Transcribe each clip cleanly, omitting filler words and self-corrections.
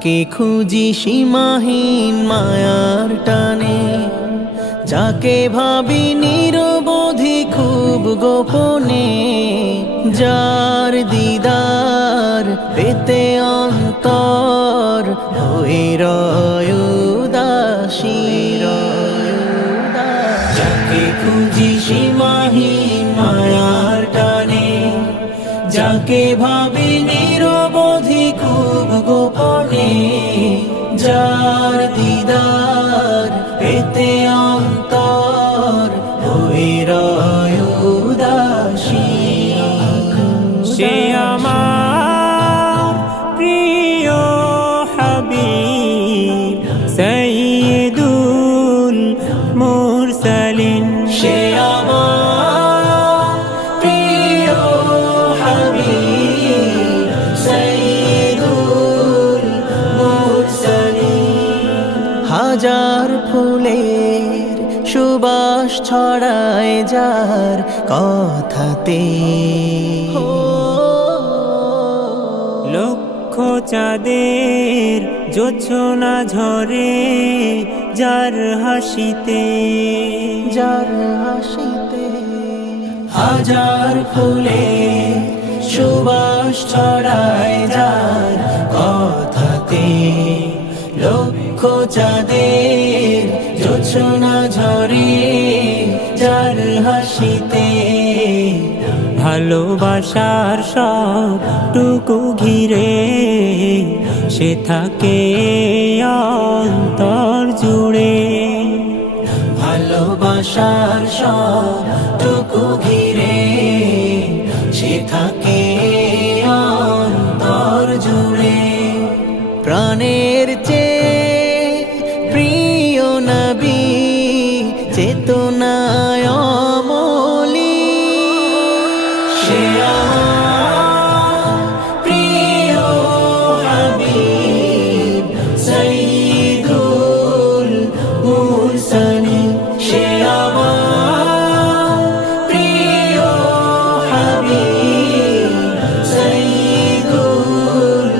যাকে খুঁজি সীমাহীন মায়ার টানে, যাকে ভাবি নিরবধি খুব গোপনে, যার দিদার পেতে অন্তর হয়ে রয় উদাসী। যাকে খুঁজি সীমাহীন মায়ার টানে, যাকে ভাবি নিরবধি খুব গোপনে, যার দিদার পেতে অন্তর হয়ে রয় উদাসী। সে আমার প্রিয় হাবিব সাইয়্যিদুল মুরসালিন। সে আমার প্রিয় হাবিব সাইয়্যিদুল মুরসালিন। হাজার ফুলের সুবাস ছড়ায় যার কথাতে, লক্ষ চাঁদের জোছনা ঝরে যার হাসিতে, যার হাসিতে। হাজার ফুলের সুবাস ছড়ায় যার কথাতে, লক্ষ চাঁদের জোছনা ঝরে যার হাসিতে। ভালোবাসার সবটুকু ঘিরে সে থাকে অন্তর জুড়ে। ভালোবাসার সবটুকু ঘিরে সে থাকে অন্তর জুড়ে। প্রাণের চেয়ে প্রিয় নবী চেতনায় অমলি। সে আমার প্রিয় হাবিব সাইয়্যিদুল মুরসালিন। সে আমার প্রিয় হাবিব সাইয়্যিদুল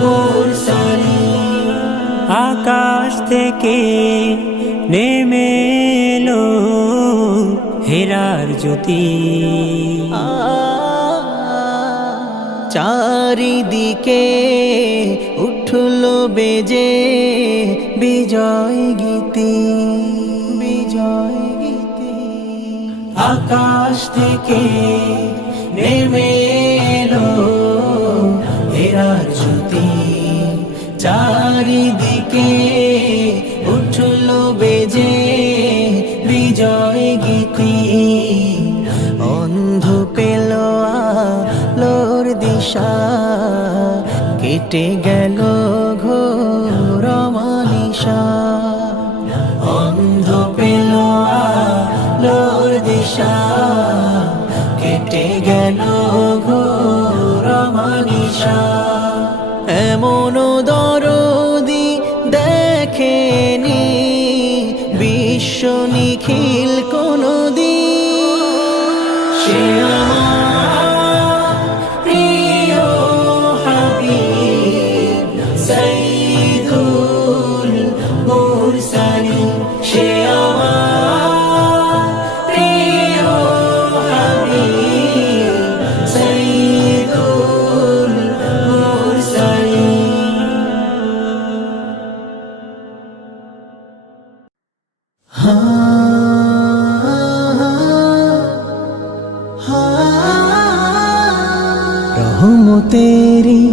মুরসালিন। আকাশ থেকে নেমে এলো হেরার জ্যোতি, চারিদিকে উঠল বেজে বিজয় গীতি, বিজয় গীতি। আকাশ থেকে নেমে এলো হেরার জ্যোতি, চারিদিকে উঠল বেজে বিজয় গীতি। অন্ধ পেল আলোর দিশা, কেটে গেল ঘোর মানিশা। অন্ধ পেল আলোর দিশা, কেটে গেল ঘোর মানিশা। এমন দরদি দেখেনি বিশ্ব নিখিল কোনদিন। সে আমার প্রিয় হাবিব সাইয়্যিদুল মুরসালিন। সে আমার প্রিয় হাবিব সাইয়্যিদুল মুরসালিন। রহমতেরি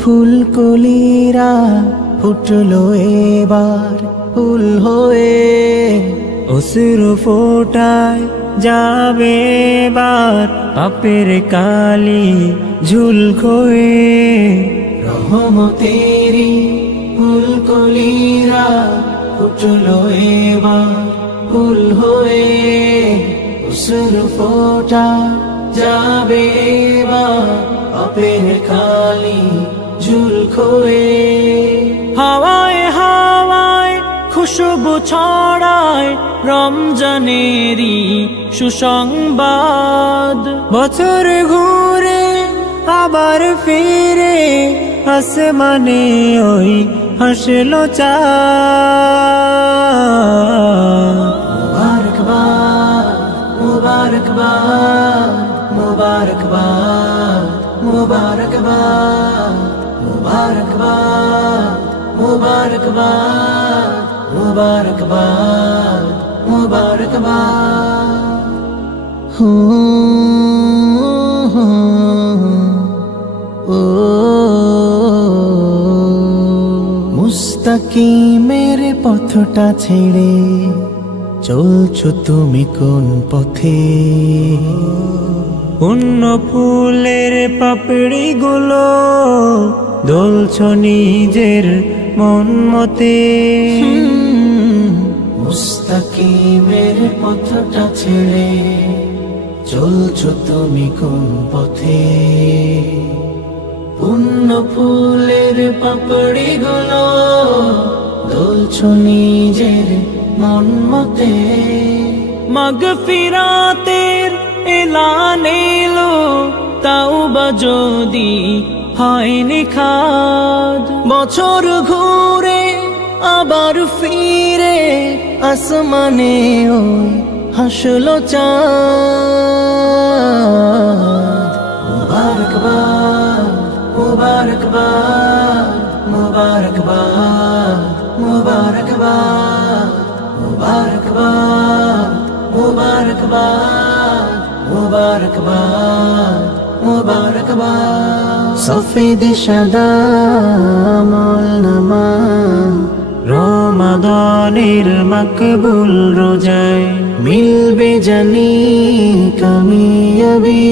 ফুলকলিরা ফুটলো এবার ফুল হয়ে, অশ্রু ফোটায় যাবে এবার পাপের কালি ঝুল খয়ে। রহমতেরি ফুলকলিরা ফুটলো এবার ফুল হয়ে, অশ্রু ফোটা যাবে এবার পাপের কালি ঝুল খয়ে। হাওয়ায় হাওয়ায় খুশবু ছড়ায় রমজানেরই সুসংবাদ, বছর ঘুরে আবার ফিরে আসমানে ওই হাসলো চাঁদ। মুবারকবাদ মুবারকবাদ মুবারকবাদ মুবারকবাদ মুবারকবাদ মুবারকবাদ মুবারকবাদ মুস্তাকিমের পথটা ছেড়ে চলছো তুমি কোন পথে? পুণ্য ফুলের পাপড়ি গুলো দোলছ নিজের মন মতে। মুস্তাকিমের পথটা ছেড়ে চলছো তুমি কোন পথে? পুণ্য ফুলের পাপড়ি গুলো দোলছো নিজের মন মতে। মাগফিরাতের এলান এলো, তাওবা যদি হয়নি খাদ। বছর ঘুরে আবার ফিরে আসমানে ওই হাসলো চাঁদ। মুবারকবাদ মুবারকবাদ মুবারকবাদ মুবারকবাদ মুবারকবাদ মুবারকবাদ মুবারকবাদ মুবারকবাদ। সফেদ সাদা আমলনামা রমাদানের মাকবুল রোজায় মিলবে জানি কামিয়াবি।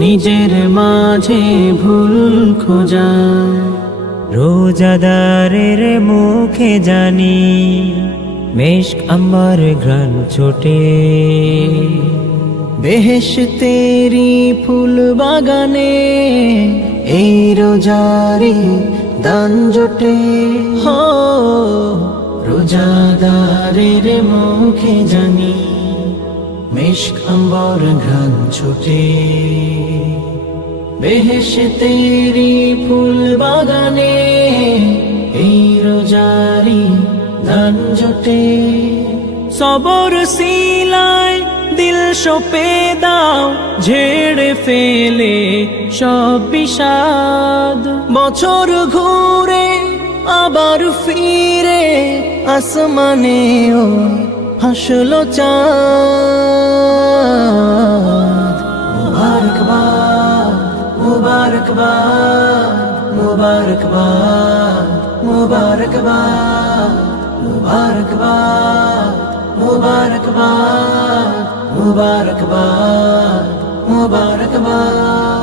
নিজের মাঝে ভুল খোঁজা রোজাদারের মুখে জানি মেশক আম্বার ঘ্রাণ ছোটে। বেহেশতেরি ফুল বাগানে এই রোজারি দান জোটে। হো রোজাদারের মুখে জানি মেশক আম্বার ঘ্রাণ ছোটে। বেহেশতেরি ফুল বাগানে এই রোজারি দান জোটে। সবর সিলায় দিল সপে দাও, ঝেড়ে ফেলে সব বিষাদ। বছর ঘুরে আবার ফিরে আসমানে ওই হাসলো চাঁদ। মুবারকবাদ মুবারকবাদ মুবারকবাদ মুবারকবাদ মুবারকবাদ মুবারকবাদ মুবারকবাদ মুবারকবাদ।